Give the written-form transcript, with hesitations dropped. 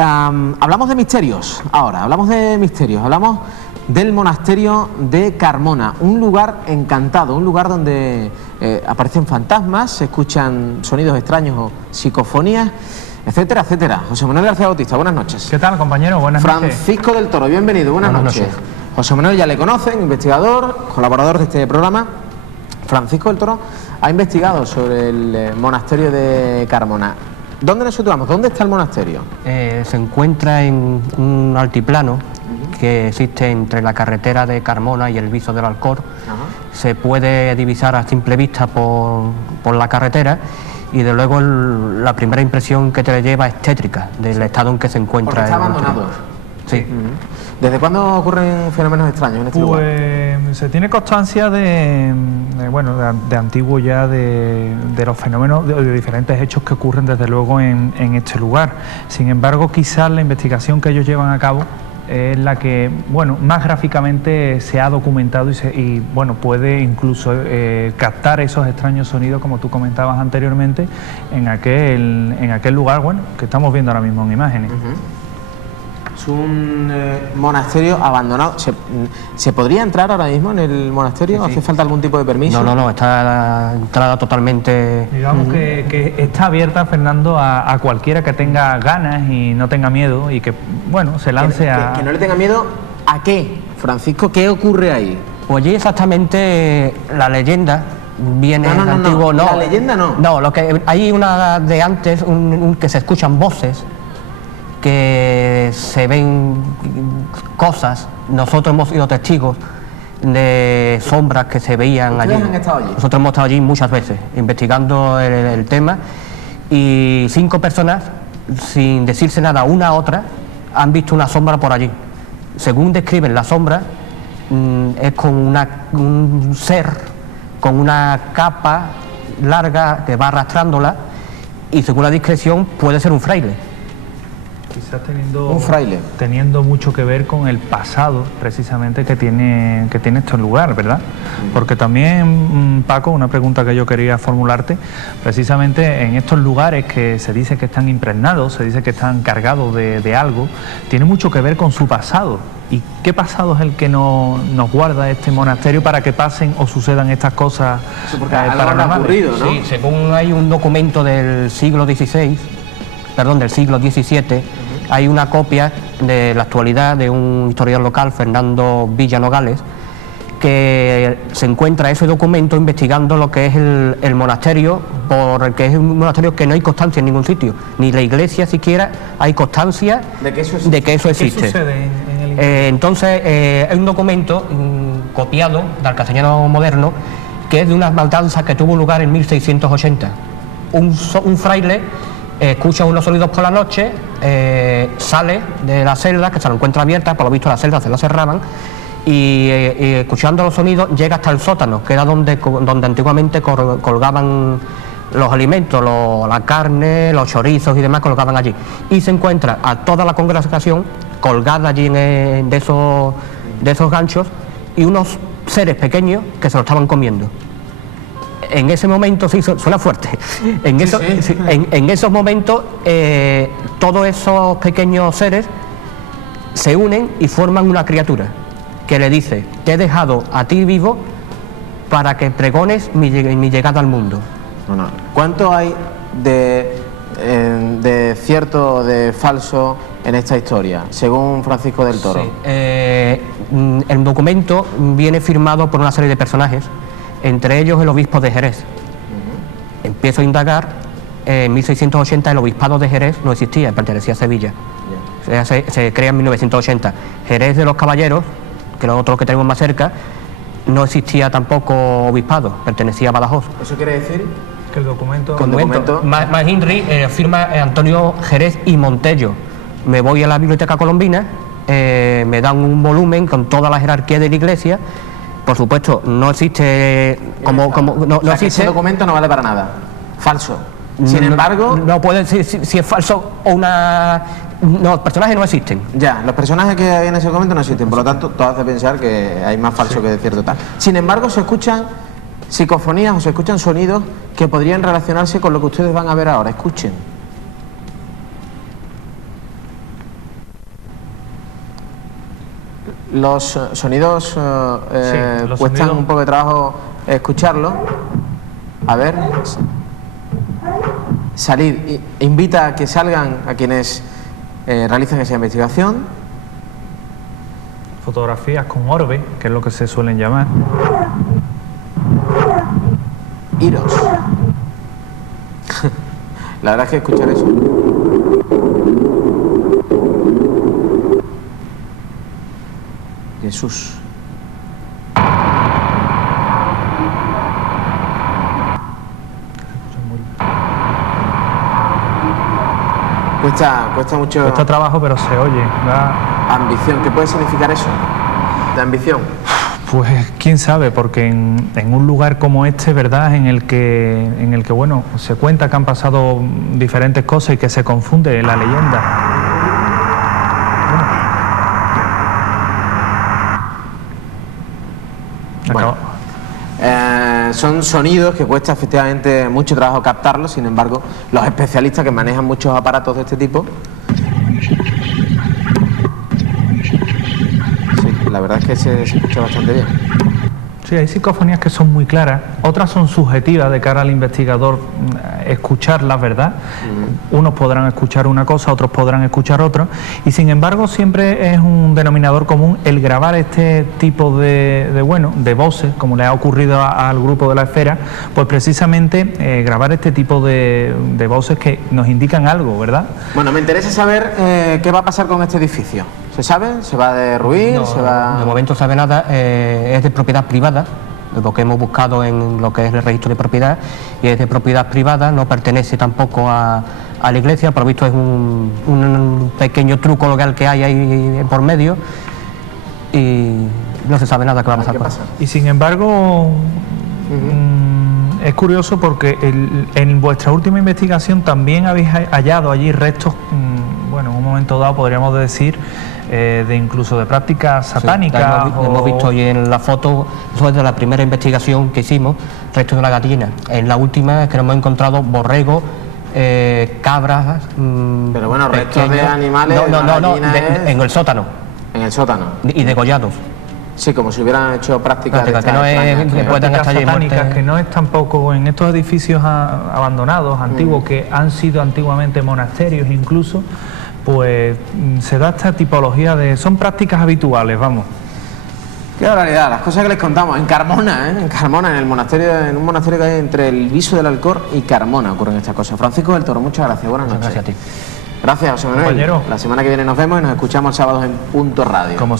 Hablamos de misterios ahora, hablamos del monasterio de Carmona, un lugar encantado, un lugar donde aparecen fantasmas, se escuchan sonidos extraños o psicofonías, etcétera, etcétera. José Manuel García Bautista, buenas noches. ¿Qué tal, compañero? Buenas noches. Francisco del Toro, bienvenido, buenas noches. José Manuel ya le conocen, investigador, colaborador de este programa. Francisco del Toro ha investigado sobre el monasterio de Carmona. ¿Dónde nos situamos? ¿Dónde está el monasterio? Se encuentra en un altiplano que existe entre la carretera de Carmona y el Viso del Alcor. Se puede divisar a simple vista por la carretera y de luego la primera impresión que te lleva es tétrica del estado en que se encuentra. Porque está abandonado. Sí. ¿Desde cuándo ocurren fenómenos extraños en este lugar? Se tiene constancia de antiguo ya de los fenómenos, de diferentes hechos que ocurren desde luego en este lugar. Sin embargo, quizás la investigación que ellos llevan a cabo es la que, más gráficamente se ha documentado y puede incluso captar esos extraños sonidos, como tú comentabas anteriormente, en aquel lugar, que estamos viendo ahora mismo en imágenes. Es un monasterio abandonado. ¿Se podría entrar ahora mismo en el monasterio? Sí. ¿Hace falta algún tipo de permiso? No, está la entrada totalmente... Digamos que está abierta, Fernando, a cualquiera que tenga ganas y no tenga miedo y que, se lance que no le tenga miedo ¿a qué, Francisco? ¿Qué ocurre ahí? Pues allí exactamente la leyenda viene del antiguo... No, la leyenda no. No, lo que hay una de antes, que se escuchan voces, que se ven cosas. Nosotros hemos sido testigos de sombras que se veían allí. ¿Ustedes han estado allí? Nosotros hemos estado allí muchas veces investigando el tema y 5 personas, sin decirse nada una a otra, han visto una sombra por allí. Según describen la sombra, es con un ser con una capa larga que va arrastrándola y según la descripción puede ser un fraile. Quizás teniendo mucho que ver con el pasado precisamente que tiene este lugar, ¿verdad? Porque también, Paco, una pregunta que yo quería formularte, precisamente en estos lugares que se dice que están impregnados, se dice que están cargados de algo, tiene mucho que ver con su pasado. ¿Y qué pasado es el que nos guarda este monasterio para que pasen o sucedan estas cosas paranormales? ¿No? Sí, según hay un documento del siglo XVII, del siglo XVII, hay una copia de la actualidad de un historiador local, Fernando Villanogales, que se encuentra ese documento investigando lo que es el monasterio, porque es un monasterio que no hay constancia en ningún sitio, ni la iglesia siquiera hay constancia de que eso existe. ¿Qué sucede en el entonces, hay un documento copiado del castellano moderno que es de unas matanzas que tuvo lugar en 1680. Un fraile escucha unos sonidos por la noche, sale de la celda, que se lo encuentra abierta, por lo visto las celdas se la cerraban, y escuchando los sonidos llega hasta el sótano, que era donde antiguamente colgaban los alimentos, la carne, los chorizos y demás, colgaban allí. Y se encuentra a toda la congregación colgada allí de esos ganchos y unos seres pequeños que se lo estaban comiendo. En ese momento, sí, suena fuerte, en esos momentos todos esos pequeños seres se unen y forman una criatura que le dice: te he dejado a ti vivo para que pregones mi llegada al mundo. ¿Cuánto hay de cierto, de falso en esta historia, según Francisco del Toro? Sí, el documento viene firmado por una serie de personajes, entre ellos el obispo de Jerez. Empiezo a indagar. En 1680 el obispado de Jerez no existía, pertenecía a Sevilla. Se crea en 1980. Jerez de los Caballeros, que es otro que tenemos más cerca, no existía tampoco obispado, pertenecía a Badajoz. ¿Eso quiere decir? Que el documento... Henry firma Antonio Jerez y Montello. Me voy a la Biblioteca Colombina, me dan un volumen con toda la jerarquía de la iglesia. Por supuesto, no existe no existe. Ese documento no vale para nada. Falso. Sin embargo... No puede decir si es falso o una... No, los personajes no existen. Ya, los personajes que hay en ese documento no existen. Por lo tanto, todo hace pensar que hay más falso que de cierto tal. Sin embargo, se escuchan psicofonías o se escuchan sonidos que podrían relacionarse con lo que ustedes van a ver ahora. Escuchen. Los sonidos los cuestan sonidos. un poco de trabajo escucharlo. A ver. Salir. Invita a que salgan a quienes realizan esa investigación. Fotografías con orbe, que es lo que se suelen llamar. Iros. La verdad es que escuchar eso. Jesús. Cuesta mucho. Cuesta trabajo, pero se oye. Ambición. ¿Qué puede significar eso? De ambición. Pues quién sabe, porque en un lugar como este, ¿verdad?, en el que bueno, se cuenta que han pasado diferentes cosas y que se confunde la leyenda. Bueno, son sonidos que cuesta efectivamente mucho trabajo captarlos, sin embargo, los especialistas que manejan muchos aparatos de este tipo, sí, la verdad es que se escucha bastante bien. Sí, hay psicofonías que son muy claras, otras son subjetivas de cara al investigador escucharlas, ¿verdad? Unos podrán escuchar una cosa, otros podrán escuchar otra, y sin embargo siempre es un denominador común el grabar este tipo de voces, como le ha ocurrido al grupo de La Esfera, pues precisamente grabar este tipo de voces que nos indican algo, ¿verdad? Bueno, me interesa saber qué va a pasar con este edificio. ¿Se sabe? ¿Se va a derruir? No, ¿Se va...? de momento no sabe nada, es de propiedad privada, lo que hemos buscado en lo que es el registro de propiedad, y es de propiedad privada, no pertenece tampoco a la iglesia, por lo visto es un pequeño truco legal que hay ahí por medio, y no se sabe nada que va a pasar ¿Qué con pasa? eso. Y sin embargo, es curioso porque en vuestra última investigación también habéis hallado allí restos, bueno, en un momento dado podríamos decir, de incluso de prácticas satánicas. Sí, hemos visto hoy en la foto, eso es de la primera investigación que hicimos, restos de una gallina. En la última es que nos hemos encontrado borregos, cabras. Pero bueno, restos pequeños. de animales. No, gallina es en el sótano. en el sótano. Y degollados. Sí, como si hubieran hecho prácticas de Prácticas que no estas es- extrañas, que que- puedan Prácticas estar allí satánicas, muertes. que no es tampoco en estos edificios abandonados, antiguos, que han sido antiguamente monasterios incluso, pues se da esta tipología son prácticas habituales, vamos. Qué barbaridad, las cosas que les contamos. En Carmona, en Carmona, en un monasterio que hay entre el Viso del Alcor y Carmona ocurren estas cosas. Francisco del Toro, muchas gracias, buenas noches. Gracias a ti. Gracias, José Manuel. Compañero. La semana que viene nos vemos y nos escuchamos el sábado en Punto Radio. Como